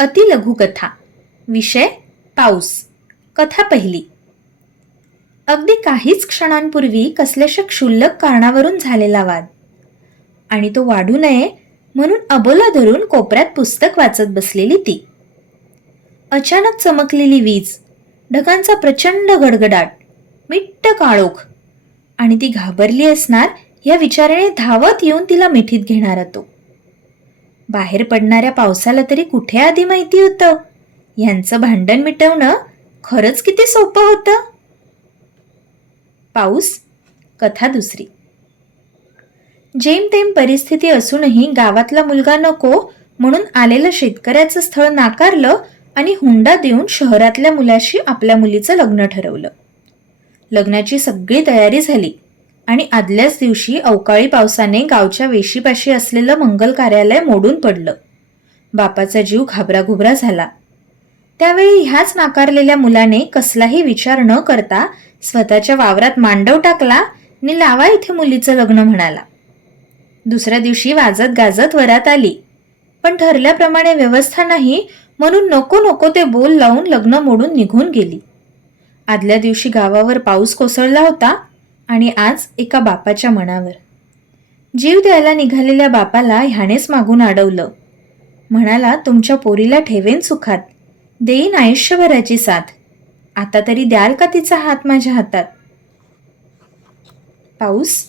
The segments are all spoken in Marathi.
अतिलघुकथा. विषय पाऊस. कथा पहिली. अगदी काहीच क्षणांपूर्वी कसल्याशा क्षुल्लक कारणावरून झालेला वाद, आणि तो वाढू नये म्हणून अबोला धरून कोपऱ्यात पुस्तक वाचत बसलेली ती. अचानक चमकलेली वीज, ढगांचा प्रचंड गडगडाट, मिट्ट काळोख, आणि ती घाबरली असणार या विचाराने धावत येऊन तिला मिठीत घेणारा तो. बाहेर पडणाऱ्या पावसाला तरी कुठे आधी माहिती होतं यांचं भांडण मिटवणं खरंच किती सोपं होतं. पाऊस. कथा दुसरी. जेमतेम परिस्थिती असूनही गावातला मुलगा नको म्हणून आलेलं शेतकऱ्याचं स्थळ नाकारलं आणि हुंडा देऊन शहरातल्या मुलाशी आपल्या मुलीचं लग्न ठरवलं. लग्नाची सगळी तयारी झाली आणि आदल्याच दिवशी अवकाळी पावसाने गावच्या वेशीपाशी असलेलं मंगल कार्यालय मोडून पडलं. बापाचा जीव घाबराघुबरा झाला. त्यावेळी ह्याच नाकारलेल्या मुलाने कसलाही विचार न करता स्वतःच्या वावरात मांडव टाकला नि लावा इथे मुलीचं लग्न म्हणाला. दुसऱ्या दिवशी वाजत गाजत वरात आली, पण ठरल्याप्रमाणे व्यवस्था नाही म्हणून नको नको ते बोल लावून लग्न मोडून निघून गेली. आदल्या दिवशी गावावर पाऊस कोसळला होता आणि आज एका बापाच्या मनावर. जीव द्यायला निघालेल्या बापाला ह्यानेच मागून अडवलं. म्हणाला, तुमच्या पोरीला ठेवेन सुखात, देईन आयुष्यभराची साथ, आता तरी द्याल का तिचा हात माझ्या हातात. पाऊस.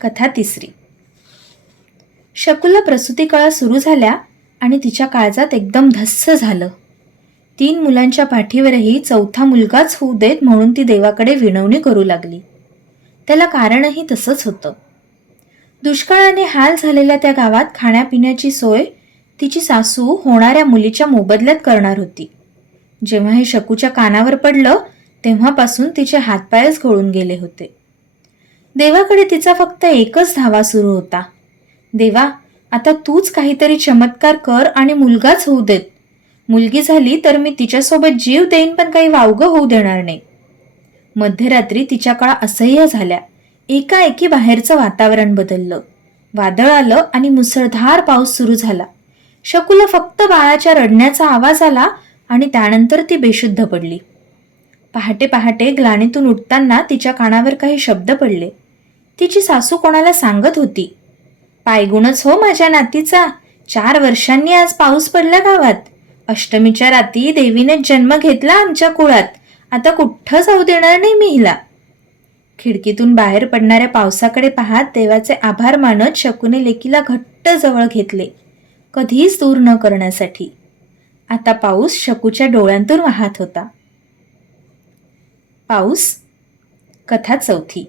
कथा तिसरी. शकुला प्रसूती कळा सुरू झाल्या आणि तिच्या काळजात एकदम धस्स झालं. 3 मुलांच्या पाठीवरही चौथा मुलगाच होऊ देत म्हणून ती देवाकडे विनवणी करू लागली. त्याला कारणही तसंच होतं. दुष्काळाने हाल झालेल्या त्या गावात खाण्यापिण्याची सोय तिची सासू होणाऱ्या मुलीच्या मोबदल्यात करणार होती. जेव्हा हे शकूच्या कानावर पडलं तेव्हापासून तिचे हातपायच गळून गेले होते. देवाकडे तिचा फक्त एकच धावा सुरू होता. देवा, आता तूच काहीतरी चमत्कार कर आणि मुलगाच होऊ देत. मुलगी झाली तर मी तिच्यासोबत जीव देईन, पण काही वावगं होऊ देणार नाही. मध्यरात्री तिच्या कळा असह्य झाल्या. एकाएकी बाहेरचं वातावरण बदललं. वादळ आलं आणि मुसळधार पाऊस सुरू झाला. शकुला फक्त बाळाच्या रडण्याचा आवाज आला आणि त्यानंतर ती बेशुद्ध पडली. पहाटे पहाटे ग्लानीतून उठताना तिच्या कानावर काही शब्द पडले. तिची सासू कोणाला सांगत होती, पायगुणच हो माझ्या नातीचा, 4 वर्षांनी आज पाऊस पडला गावात. अष्टमीच्या रात्री देवीने जन्म घेतला आमच्या कुळात, आता कुठं जाऊ देणार नाही मी हिला. खिडकीतून बाहेर पडणाऱ्या पावसाकडे पाहत देवाचे आभार मानत शकुने लेकीला घट्ट जवळ घेतले, कधीच दूर न करण्यासाठी. आता पाऊस शकुच्या डोळ्यांतून वाहत होता. पाऊस. कथा चौथी.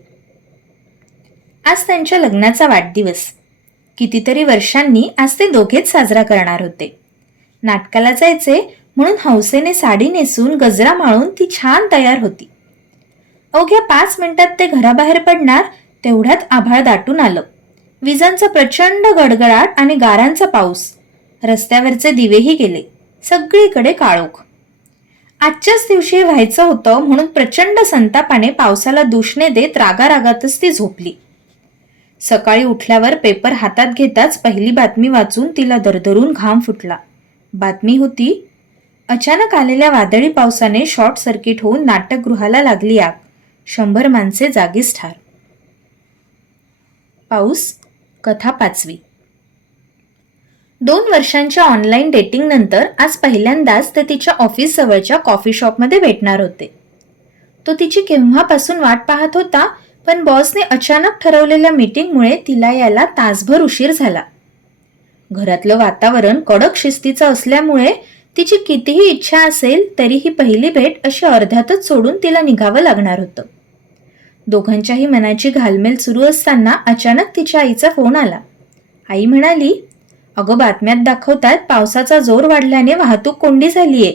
आज त्यांच्या लग्नाचा वाढदिवस. कितीतरी वर्षांनी आज ते दोघेच साजरा करणार होते. नाटकाला जायचे म्हणून हौसेने साडी नेसून गजरा माळून ती छान तयार होती. अवघ्या 5 मिनिटात ते घराबाहेर पडणार तेवढ्यात आभाळ दाटून आलं. विजांचा प्रचंड गडगडाट आणि गारांचा पाऊस. रस्त्यावरचे दिवेही गेले. सगळीकडे काळोख. आजच्याच दिवशी व्हायचं होतं म्हणून प्रचंड संतापाने पावसाला दूषणे देत रागारागातच ती झोपली. सकाळी उठल्यावर पेपर हातात घेताच पहिली बातमी वाचून तिला दरदरून घाम फुटला. बातमी होती, अचानक आलेल्या वादळी पावसाने शॉर्ट सर्किट होऊन नाट्यगृहाला लागली आग, 100 माणसे जागीच ठार. पाऊस. कथा पाचवी. 2 वर्षांच्या ऑनलाईन डेटिंग नंतर आज पहिल्यांदाच ते तिच्या ऑफिस जवळच्या कॉफी शॉपमध्ये भेटणार होते. तो तिची केव्हापासून वाट पाहत होता, पण बॉसने अचानक ठरवलेल्या मीटिंगमुळे तिला यायला तासभर उशीर झाला. घरातलं वातावरण कडक शिस्तीचं असल्यामुळे तिची कितीही इच्छा असेल तरी ही पहिली भेट अशी अर्ध्यातच सोडून तिला निघावं लागणार होतं. दोघांच्याही मनाची घालमेल सुरू असताना अचानक तिच्या आईचा फोन आला. आई म्हणाली, अगं बातम्यात दाखवतात पावसाचा जोर वाढल्याने वाहतूक कोंडी झालीये,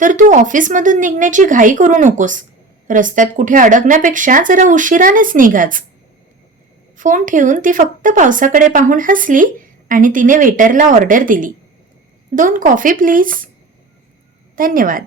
तर तू ऑफिसमधून निघण्याची घाई करू नकोस. रस्त्यात कुठे अडकण्यापेक्षा जरा उशिरानेच निघाच. फोन ठेवून ती फक्त पावसाकडे पाहून हसली आणि तिने वेटरला ऑर्डर दिली, 2 कॉफी प्लीज. धन्यवाद.